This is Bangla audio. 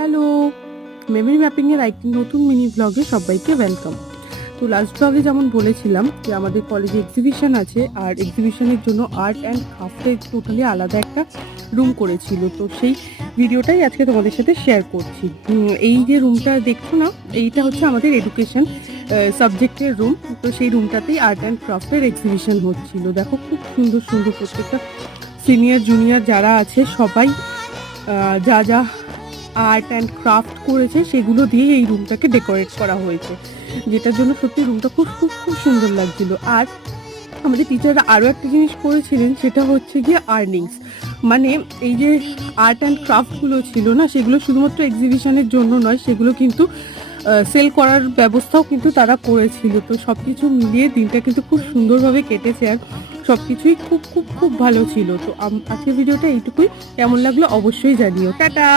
হ্যালো, মেমরি ম্যাপিংয়ের একটি নতুন মিনি ব্লগে সবাইকে ওয়েলকাম। তো লাস্ট ব্লগে যেমন বলেছিলাম যে আমাদের কলেজে এক্সিবিশন আছে, আর এক্সিবিশনের জন্য আর্ট অ্যান্ড ক্রাফটের টোটালি আলাদা একটা রুম করেছিল। তো সেই ভিডিওটাই আজকে তোমাদের সাথে শেয়ার করছি। এই যে রুমটা দেখছো না, এইটা হচ্ছে আমাদের এডুকেশন সাবজেক্টের রুম। তো সেই রুমটাতেই আর্ট অ্যান্ড ক্রাফটের এক্সিবিশন হচ্ছিল। দেখো খুব সুন্দর সুন্দর প্রত্যেকটা সিনিয়র জুনিয়র যারা আছে সবাই যা যা আর্ট অ্যান্ড ক্রাফট করেছে সেগুলো দিয়ে এই রুমটাকে ডেকোরেট করা হয়েছে, যেটার জন্য সত্যি রুমটা খুব খুব খুব সুন্দর লাগছিল। আর আমাদের টিচাররা আরও একটা জিনিস করেছিলেন, সেটা হচ্ছে গিয়ে আর্নিংস। মানে এই যে আর্ট অ্যান্ড ক্রাফটগুলো ছিল না, সেগুলো শুধুমাত্র এক্সিবিশনের জন্য নয়, সেগুলো কিন্তু সেল করার ব্যবস্থাও কিন্তু তারা করেছিল। তো সব কিছু মিলিয়ে দিনটা কিন্তু খুব সুন্দরভাবে কেটেছে, আর সব কিছুই খুব খুব খুব ভালো ছিল। তো আজকের ভিডিওটা এইটুকুই, কেমন লাগলো অবশ্যই জানিও। টাটা।